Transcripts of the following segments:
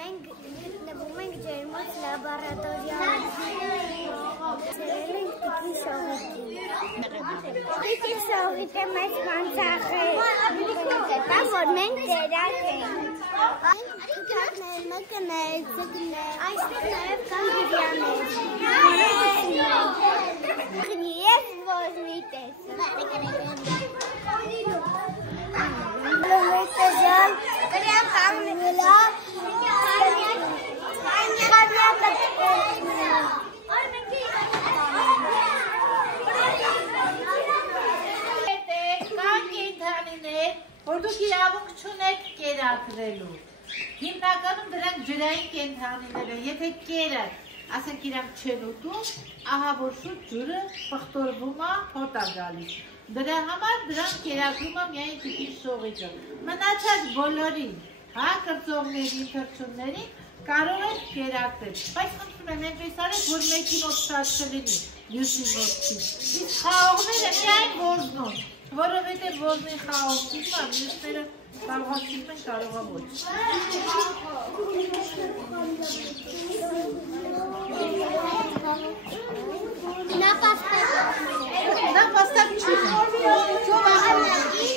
Մենք գտնվում ենք ջերմոց լաբորատորիայում։ Ցերել ենք տիկի Սողիտին։ Տիկի Սողիտը մեզ մանցախել։ Հետո որ մենք դերակ ենք։ Թուքակներ, մկներ, ձգներ, այստեղ նաև կան գիրյաներ։ Ես ոչ մի տեսա։ Որ դուք իրավունք չունեք կերակրելու։ Հիմնականում դրանք ջրային կենդանիներ են, եթե կերակ, ասենք իրանք չեն ուտում, ահա որ շուտ ջուրը պղտորվում է, հոտ է գալիս։ Դրա համար դրանք կերակրում է միայն տիկի Սողիտը։ Մնացած բոլորին, հա, կրծողներին, թռչուններին կարող եք կերակրել, բայց խնդրում եմ այնպես արեք, որ մեկին մոտ շատ չլինի, մյուսին մոտ չի։ Իսկ խաղողները միայն ոզնում, որովհետև ոզնի խաղողքին մա, մյուսները խաղողքին են կարողա ոչ։ Նա պաստակ չի։ Չով աղալակի։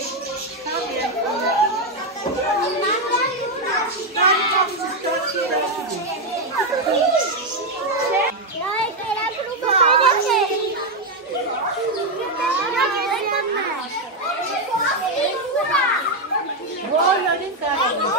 Բոլորին կարող